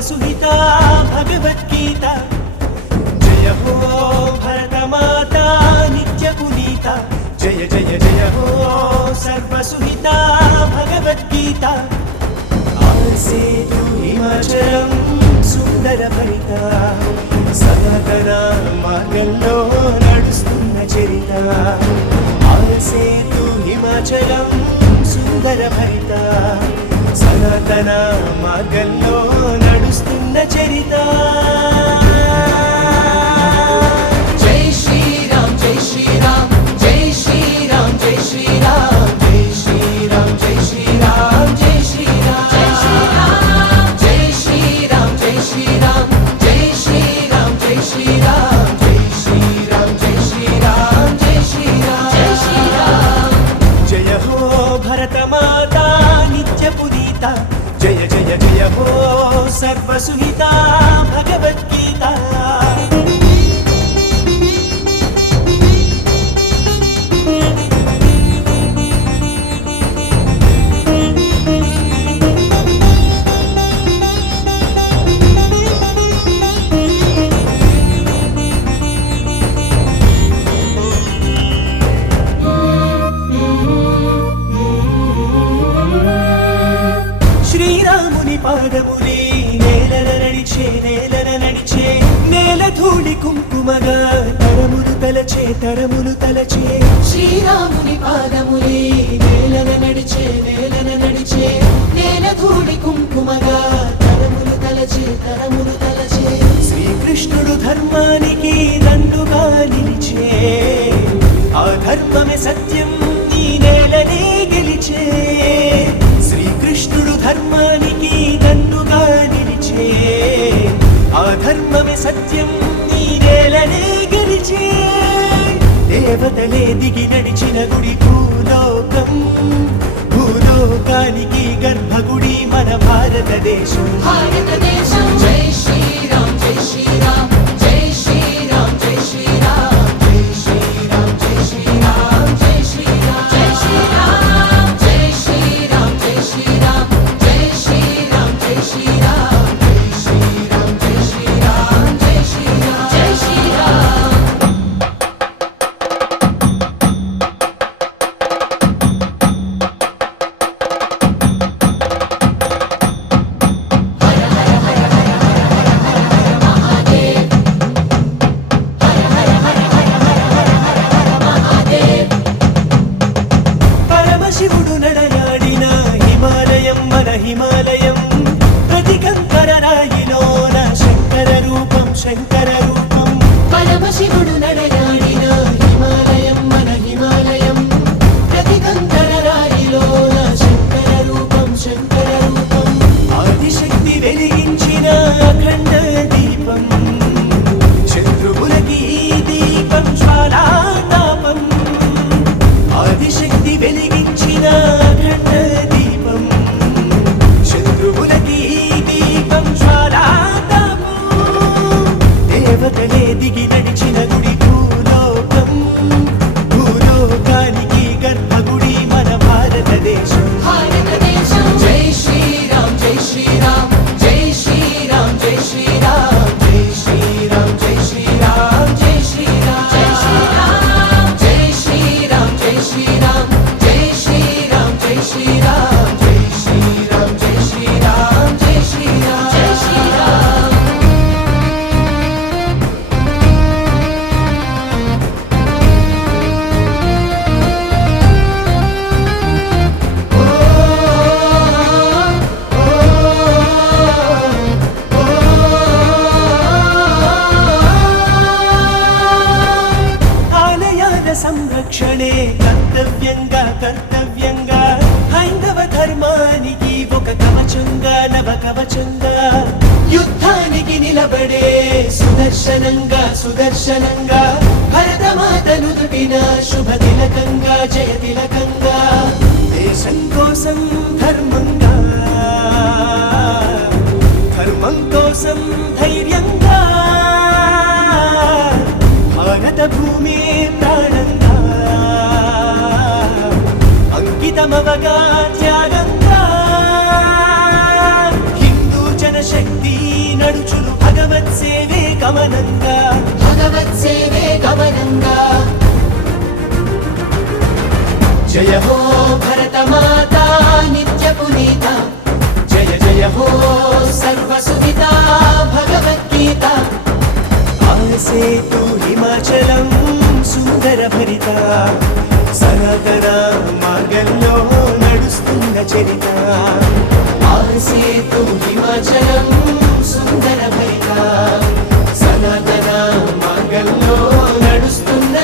సుహిత భగవద్గీత. జయ హో భరతమాత నిత్య పునీత. జయ జయ జయ హో సర్వసుహిత భగవద్గీత. ఆసేతు హిమాచలం సుందర భరిత. సనాతన మార్గంలో నడుస్తున్న చరిత. ఆసేతు హిమాచలం సుందర భరిత. సనాతన మార్గంలో నడుస్తున్న చరిత జై శ్రీరామ్ జై శ్రీరామ్ జై శ్రీరామ్ జై శ్రీరామ్ జై శ్రీరామ్ జై శ్రీరామ్ జై శ్రీరామ్ జై శ్రీరామ్ జై శ్రీరామ్ జై శ్రీరామ్ జై శ్రీరామ్ జై శ్రీరామ్ జై శ్రీరామ్ జై శ్రీరామ్ జై శ్రీరామ్ జయ హో భరతమాత सर्वसुहिता भगवती శ్రీరాముని నేలన నడిచే నేలన నడిచే. నేల ధూళి కుంకుమగా తరములు తలచే తరములు తలచే. శ్రీరాముని పాదములే నేలన నడిచే నేలన నడిచే. నేల ధూళి కుంకుమగా తరములు తలచే తరములు తలచే. శ్రీకృష్ణుడు ధర్మానికి దండుగా నిలిచే. ఆ ధర్మమే సత్యం. ధర్మమే సత్యం ఈ నేలనే గెలిచే. దేవతలే దిగి నడిచిన గుడి భూలోకం. భూలోకానికి గర్భగుడి మన భారతదేశం. భారతదేశం జై శ్రీ హిమాలయం ప్రతి కంకర రాయిలోన శంకర రూపం శంకర రూపం. పరమశివుడు నడయాడిన హిమాలయం మన హిమాలయం. ప్రతి కంకర రాయిలోన శంకర రూపం శంకర రూపం. ఆదిశక్తి వెలిగించిన అఖండ దీపం. శత్రువులకి దీపం జ్వాలాతాపం. ఆదిశక్తి వెలిగించిన సంరక్షణే కర్తవ్యంగా కర్తవ్యంగా. హైందవ ధర్మానికి ఒక కవచంగా నవ కవచంగా. యుద్ధానికి నిలబడే సుదర్శనంగా సుదర్శనంగా. భరతమాతను దుటిన శుభ తిలకంగా జయ తిలకంగా. దేశం కోసం ధర్మంగా ధర్మం కోసం అంకితమవగా త్యాగంగా. హిందూ జనశక్తి నడుచులు భగవత్ సేవే గమనంగా. భగవత్ సేవే గమనంగా. జయ హో భరతమాత నిత్య పునీత. జయ జయ హో సర్వసువిత భగవద్గీత ఆసేతు హిమాచలం సుందర భరిత. చరిత. ఆసేతు హిమాచలం సుందర భరిత. సనాతన మార్గంలో నడుస్తున్న